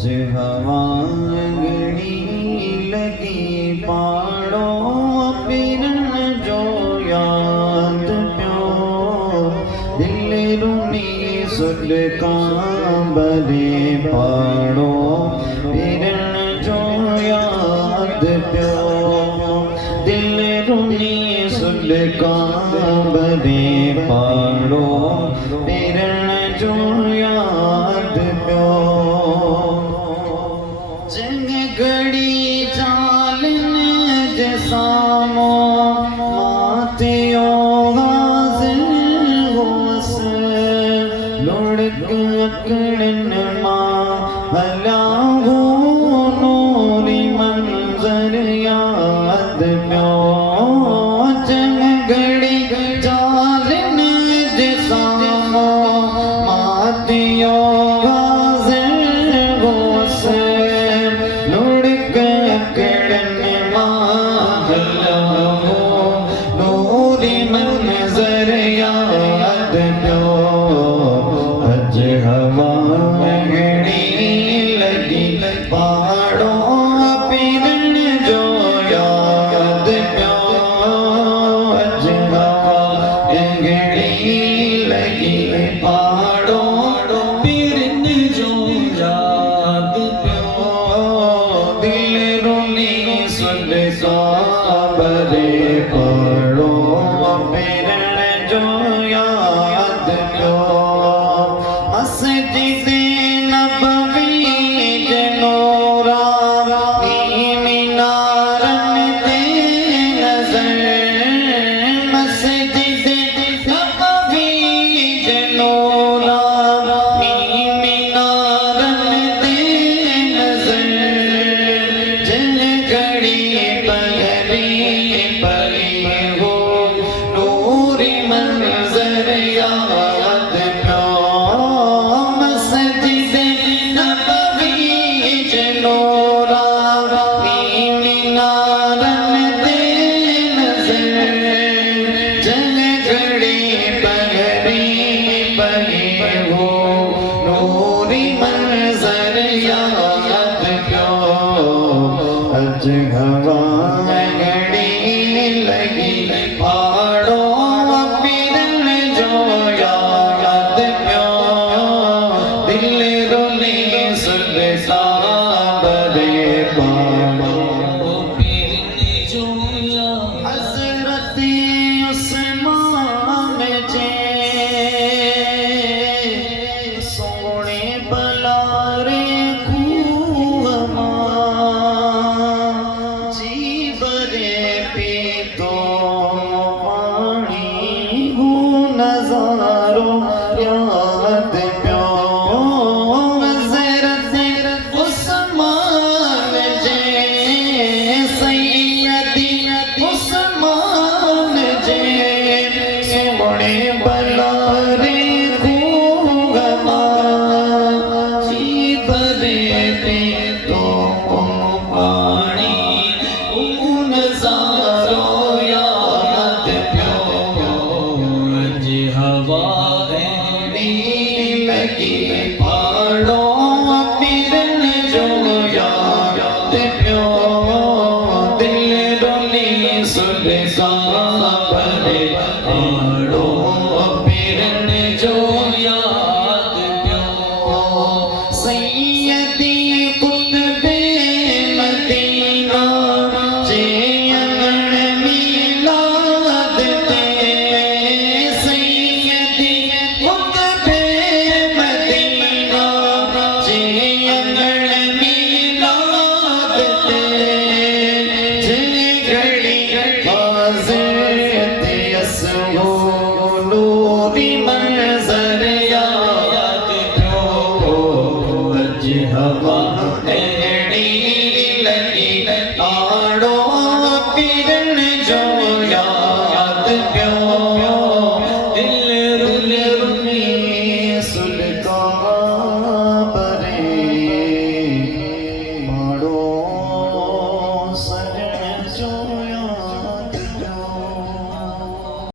अज हवा गणी लगी पाड़ो पिरन जो याद प्यो दिल रुनी सुल कांबरे पाड़ो पिरन जो याद प्यो दिल रुनी सुल कांबरे पाड़ो पिरन जो याद प्यो जंग घड़ी चालन जसामो मातियो गाज़िल गोस लुढ़क अकड़न मां हलाहू नूरी मंजर याद प्यो जंग घड़ी चालन जसामो मातियो अज हवा गड़ी लगी पाड़ो पिरन जो याद प्यो दिल रोली सुल कांबरे पाड़ो पिरन जो याद हज़रत उस्मान जे सोने बलारे नजारो याद प्यो हज़रत उस्मान जे सैयदी उस्मान जे सोने बलारे खूगमा जी भरे पे तो पानी नजारो याद प्यो हवा लगी पाड़ो पिरन जो याद प्यो दिल रोली सुल कांबरे पाड़ो पिरन जो याद प्यो सैयदी